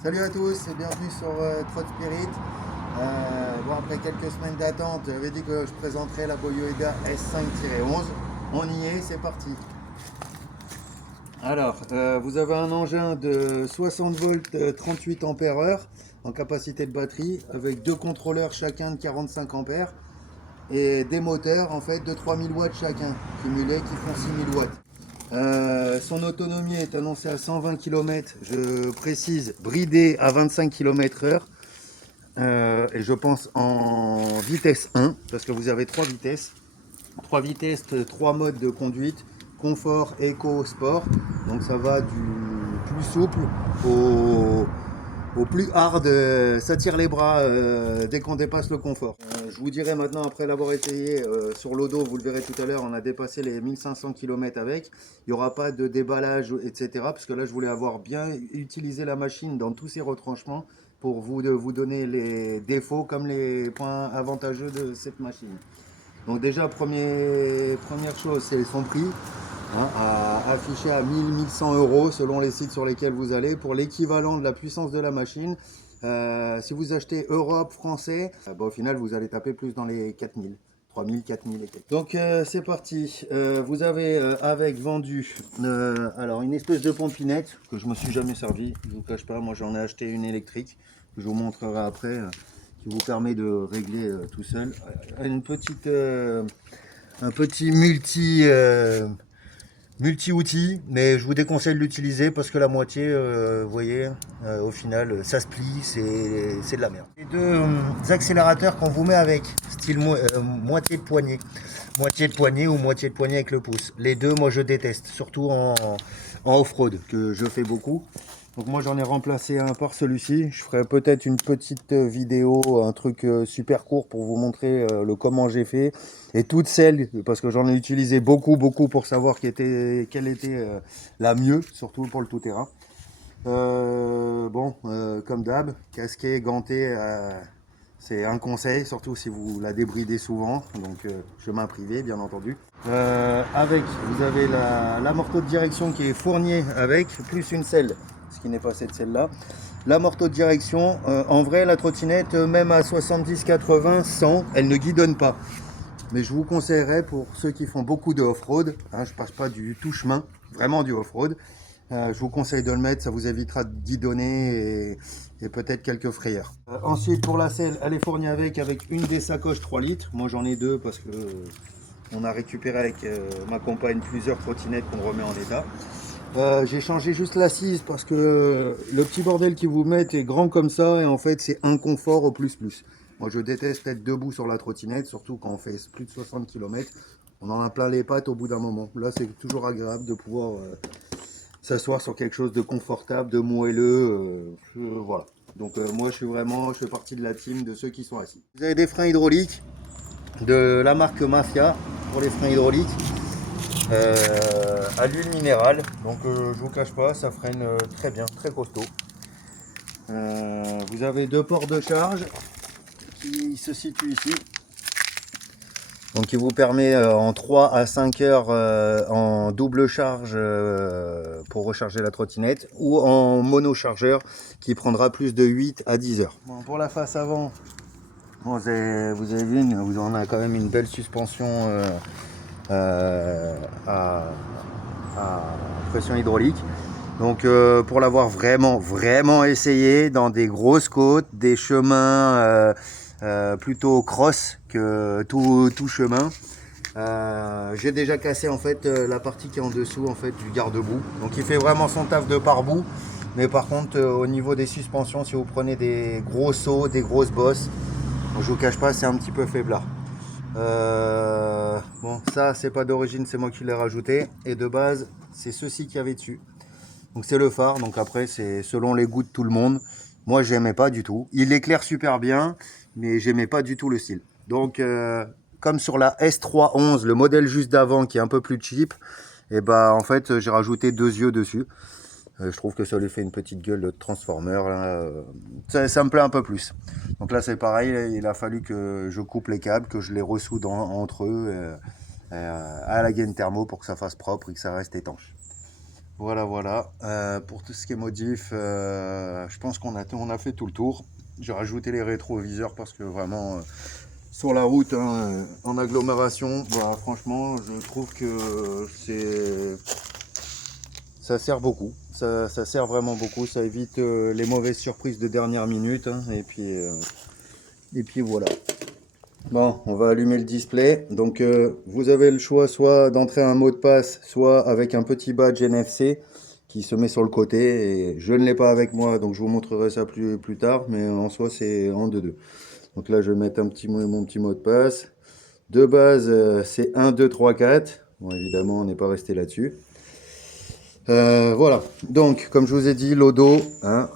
Salut à tous et bienvenue sur Trot Spirit. Bon, après quelques semaines d'attente, j'avais dit que je présenterais la Boyoeda S5-11. On y est, c'est parti. Alors, vous avez un engin de 60 volts, 38 ampères heure en capacité de batterie, avec deux contrôleurs chacun de 45 ampères et des moteurs en fait de 3000 watts chacun, cumulés qui font 6000 watts. Son autonomie est annoncée à 120 km, je précise, bridé à 25 km heure. Et je pense en vitesse 1, parce que vous avez trois vitesses. Trois vitesses, trois modes de conduite, confort, éco, sport. Donc ça va du plus souple au plus hard, ça tire les bras dès qu'on dépasse le confort. Je vous dirai maintenant, après l'avoir essayé sur l'Odo, vous le verrez tout à l'heure, on a dépassé les 1500 km avec. Il n'y aura pas de déballage, etc. Parce que là, je voulais avoir bien utilisé la machine dans tous ses retranchements pour vous donner les défauts comme les points avantageux de cette machine. Donc déjà, première chose, c'est son prix, hein, affiché à 1000-1100 euros selon les sites sur lesquels vous allez. Pour l'équivalent de la puissance de la machine, si vous achetez Europe, français, au final, vous allez taper plus dans les 4000. 3000, 4000 et quelques. Donc c'est parti. Vous avez avec vendu alors une espèce de pompinette que je me suis jamais servi. Je vous cache pas, moi j'en ai acheté une électrique que je vous montrerai après, qui vous permet de régler tout seul. Une petite, un petit multi-outil, mais je vous déconseille de l'utiliser parce que la moitié, vous voyez, au final, ça se plie, c'est de la merde. Les deux accélérateurs qu'on vous met avec, style moitié de poignet ou moitié de poignet avec le pouce. Les deux, moi je déteste, surtout en off-road, que je fais beaucoup. Donc moi j'en ai remplacé un par celui-ci. Je ferai peut-être une petite vidéo, un truc super court pour vous montrer le comment j'ai fait. Et toutes celles, parce que j'en ai utilisé beaucoup pour savoir quelle était la mieux, surtout pour le tout-terrain. Comme d'hab, casqué, ganté, c'est un conseil, surtout si vous la débridez souvent, donc chemin privé bien entendu. Vous avez l'amorto de direction qui est fournier avec, plus une selle, ce qui n'est pas cette selle-là. L'amorto de direction, en vrai la trottinette, même à 70, 80, 100, elle ne guidonne pas. Mais je vous conseillerais pour ceux qui font beaucoup de off-road, hein, je passe pas du tout chemin, vraiment du off-road, je vous conseille de le mettre, ça vous évitera de guidonner et peut-être quelques frayeurs. Ensuite pour la selle, elle est fournie avec une des sacoches 3 litres. Moi j'en ai deux parce que on a récupéré avec ma compagne plusieurs trottinettes qu'on remet en état. J'ai changé juste l'assise parce que le petit bordel qu'ils vous mettent est grand comme ça et en fait c'est un confort au plus. Moi je déteste être debout sur la trottinette, surtout quand on fait plus de 60 km. On en a plein les pattes au bout d'un moment. Là c'est toujours agréable de pouvoir s'asseoir sur quelque chose de confortable, de moelleux. Voilà. Donc moi je fais partie de la team de ceux qui sont assis. Vous avez des freins hydrauliques de la marque Mafia pour les freins hydrauliques. À l'huile minérale, donc je vous cache pas, ça freine très bien, très costaud. Vous avez deux ports de charge qui se situent ici, donc qui vous permet en 3 à 5 heures en double charge pour recharger la trottinette, ou en monochargeur qui prendra plus de 8 à 10 heures. Bon, pour la face avant, bon, vous avez vu, vous en avez quand même une belle suspension à pression hydraulique. Donc pour l'avoir vraiment essayé dans des grosses côtes, des chemins plutôt cross que tout chemin, j'ai déjà cassé en fait la partie qui est en dessous en fait du garde-boue. Donc il fait vraiment son taf de pare-boue. Mais par contre au niveau des suspensions, si vous prenez des gros sauts, des grosses bosses, je vous cache pas, c'est un petit peu faiblard. Bon, ça c'est pas d'origine, c'est moi qui l'ai rajouté, et de base c'est ceci qu'il y avait dessus. Donc c'est le phare, donc après c'est selon les goûts de tout le monde. Moi j'aimais pas du tout, il éclaire super bien, mais j'aimais pas du tout le style. Donc comme sur la S311, le modèle juste d'avant qui est un peu plus cheap, et bah en fait j'ai rajouté deux yeux dessus. Je trouve que ça lui fait une petite gueule de Transformer. Là. Ça me plaît un peu plus. Donc là c'est pareil, il a fallu que je coupe les câbles, que je les ressoude entre eux à la gaine thermo pour que ça fasse propre et que ça reste étanche. Voilà, voilà. Pour tout ce qui est modif, je pense on a fait tout le tour. J'ai rajouté les rétroviseurs parce que vraiment, sur la route, hein, en agglomération, bah, franchement, je trouve que ça sert beaucoup. Ça sert vraiment beaucoup. Ça évite les mauvaises surprises de dernière minute, hein, et puis voilà. Bon, on va allumer le display. Donc, vous avez le choix soit d'entrer un mot de passe, soit avec un petit badge NFC qui se met sur le côté. Et je ne l'ai pas avec moi, donc je vous montrerai ça plus tard. Mais en soi, c'est en deux. Donc là, je vais mettre mon petit mot de passe. De base, c'est 1, 2, 3, 4. Bon, évidemment, on n'est pas resté là-dessus. Voilà, donc comme je vous ai dit, l'odo, hein,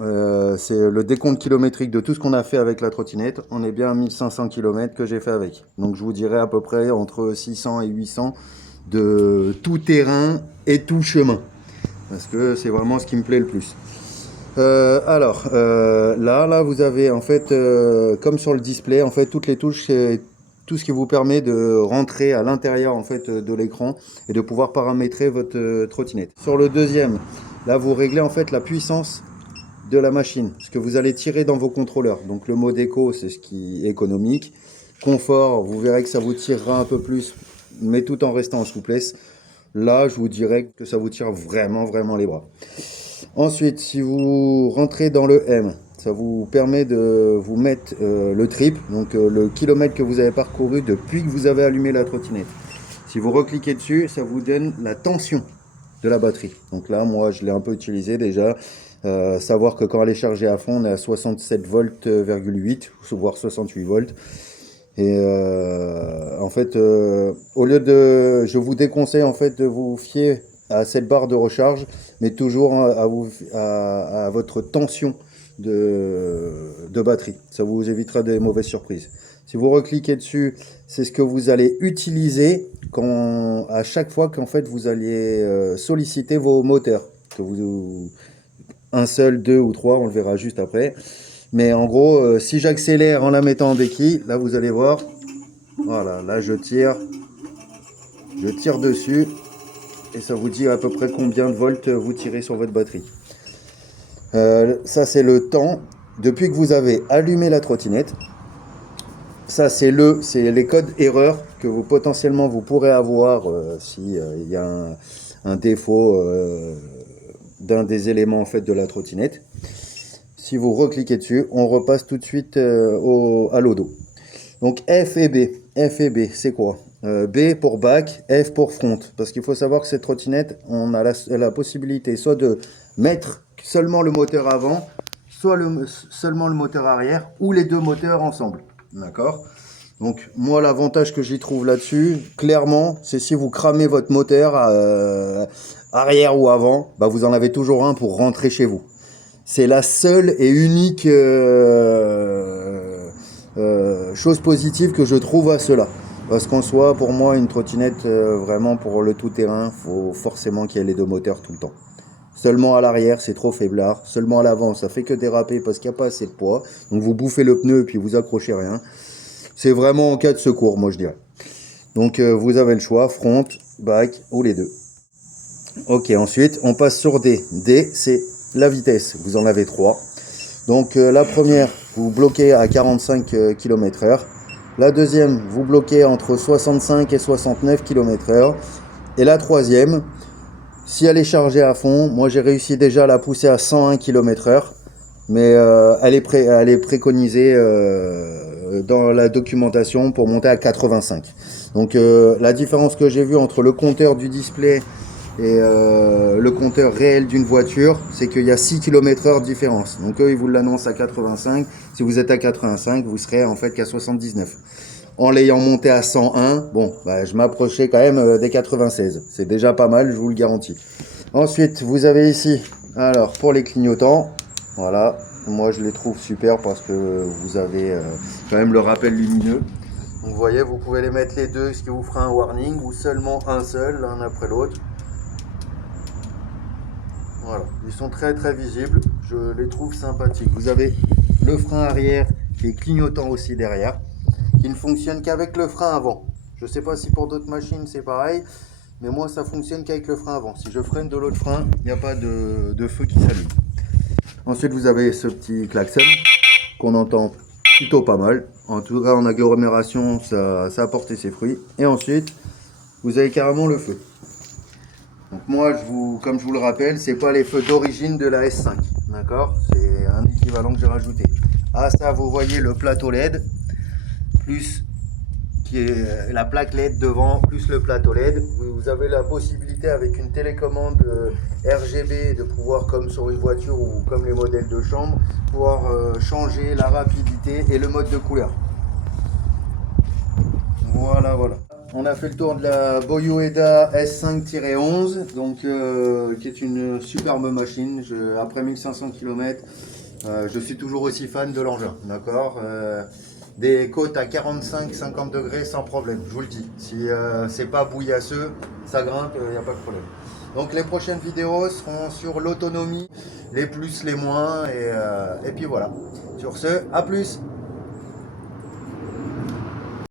c'est le décompte kilométrique de tout ce qu'on a fait avec la trottinette. On est bien à 1500 km que j'ai fait avec. Donc je vous dirais à peu près entre 600 et 800 de tout terrain et tout chemin. Parce que c'est vraiment ce qui me plaît le plus. Là, vous avez en fait, comme sur le display, en fait, toutes les touches, c'est tout ce qui vous permet de rentrer à l'intérieur en fait de l'écran et de pouvoir paramétrer votre trottinette. Sur le deuxième, là, vous réglez en fait la puissance de la machine, ce que vous allez tirer dans vos contrôleurs. Donc le mode éco, c'est ce qui est économique. Confort, vous verrez que ça vous tirera un peu plus, mais tout en restant en souplesse. Là, je vous dirais que ça vous tire vraiment, vraiment les bras. Ensuite, si vous rentrez dans le M, ça vous permet de vous mettre le trip, donc le kilomètre que vous avez parcouru depuis que vous avez allumé la trottinette. Si vous recliquez dessus, ça vous donne la tension de la batterie. Donc là, moi, je l'ai un peu utilisé déjà. Savoir que quand elle est chargée à fond, on est à 67 volts, 8, voire 68 volts. Et en fait, au lieu de, je vous déconseille en fait de vous fier à cette barre de recharge, mais toujours à votre tension de batterie. Ça vous évitera des mauvaises surprises. Si vous recliquez dessus, c'est ce que vous allez utiliser à chaque fois qu'en fait vous alliez solliciter vos moteurs. Un seul, deux ou trois, on le verra juste après. Mais en gros, si j'accélère en la mettant en béquille, là vous allez voir, voilà, là je tire dessus et ça vous dit à peu près combien de volts vous tirez sur votre batterie. Ça c'est le temps depuis que vous avez allumé la trottinette. Ça c'est les codes erreurs que vous potentiellement vous pourrez avoir si il y a un défaut d'un des éléments en fait de la trottinette. Si vous recliquez dessus, on repasse tout de suite à l'odo. Donc F et B. F et B, c'est quoi? B pour back, F pour front. Parce qu'il faut savoir que cette trottinette, on a la possibilité soit de mettre seulement le moteur avant, soit seulement le moteur arrière, ou les deux moteurs ensemble. D'accord? Donc moi, l'avantage que j'y trouve là-dessus, clairement, c'est si vous cramez votre moteur arrière ou avant, bah, vous en avez toujours un pour rentrer chez vous. C'est la seule et unique chose positive que je trouve à cela. Parce qu'en soi, pour moi, une trottinette, vraiment pour le tout-terrain, faut forcément qu'il y ait les deux moteurs tout le temps. Seulement à l'arrière, c'est trop faiblard. Seulement à l'avant, ça fait que déraper parce qu'il n'y a pas assez de poids. Donc vous bouffez le pneu et puis vous accrochez rien. C'est vraiment en cas de secours, moi je dirais. Donc vous avez le choix, front, back ou les deux. Ok, ensuite, on passe sur D. D, c'est la vitesse. Vous en avez trois. Donc la première, vous bloquez à 45 km/h. La deuxième, vous bloquez entre 65 et 69 km/h. Et la troisième, si elle est chargée à fond, moi j'ai réussi déjà à la pousser à 101 km/h. Mais elle est préconisée dans la documentation pour monter à 85. Donc la différence que j'ai vue entre le compteur du display et le compteur réel d'une voiture, c'est qu'il y a 6 km/h de différence. Donc eux, ils vous l'annoncent à 85. Si vous êtes à 85, vous serez en fait qu'à 79. En l'ayant monté à 101, bon, bah, je m'approchais quand même des 96. C'est déjà pas mal, je vous le garantis. Ensuite, vous avez ici, alors pour les clignotants, voilà, moi je les trouve super parce que vous avez quand même le rappel lumineux. Donc vous voyez, vous pouvez les mettre les deux, ce qui vous fera un warning, ou seulement un seul, l'un après l'autre. Voilà, ils sont très très visibles, je les trouve sympathiques. Vous avez le frein arrière qui est clignotant aussi derrière, qui ne fonctionne qu'avec le frein avant. Je ne sais pas si pour d'autres machines c'est pareil, mais moi ça fonctionne qu'avec le frein avant. Si je freine de l'autre frein, il n'y a pas de feu qui s'allume. Ensuite, vous avez ce petit klaxon qu'on entend plutôt pas mal. En tout cas, en agglomération, ça a porté ses fruits. Et ensuite, vous avez carrément le feu. Donc moi, comme je vous le rappelle, c'est pas les feux d'origine de la S5, d'accord? C'est un équivalent que j'ai rajouté. À ça, vous voyez le plateau LED, plus qui est la plaque LED devant, plus le plateau LED. Vous avez la possibilité avec une télécommande RGB de pouvoir, comme sur une voiture ou comme les modèles de chambre, pouvoir changer la rapidité et le mode de couleur. Voilà, voilà. On a fait le tour de la Boyou Eda S5-11, donc qui est une superbe machine. Après 1500 km, je suis toujours aussi fan de l'engin, d'accord. Des côtes à 45-50 degrés sans problème, je vous le dis. Si c'est pas bouillasseux, ça grimpe, il n'y a pas de problème. Donc les prochaines vidéos seront sur l'autonomie, les plus, les moins, et puis voilà. Sur ce, à plus!